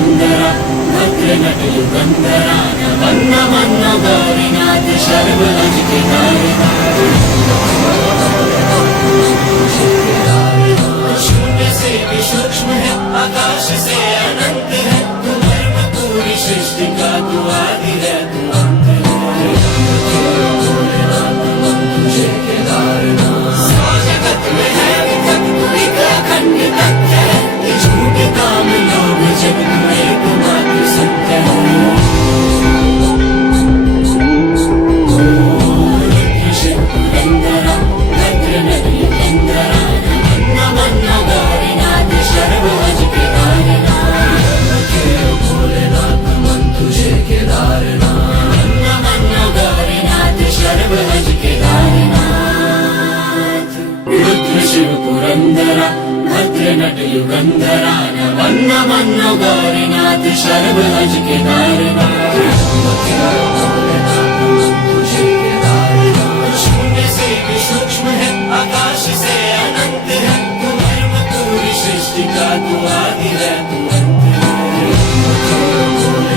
युगंधरा भद्र नट युगंधरा वन्न मन्न गौरीनाथ शर्व अज के शून्य से भी सूक्ष्म है आकाश से अनंत है तू धर्म पूरी सृष्टि का तू आदि है तू अंत है तुझे केदारनाथ सा जगत में है विकट तू एक अखंड तथ्य है ये झूठ काम लोभ जब तू एकमात्र सत्य है शिव पुरंदरा भद्र नट युगंधरा वन्न मन्न गौरीनाथ शर्व अज के भोलेनाथ मन तुझे केदारनाथ वन्न मन्न गौरीनाथ शर्व अज के रुद्र शिव पुरंदरा भद्र नट युगंधरा वन्न मन्न गौरीनाथ शर्व अज के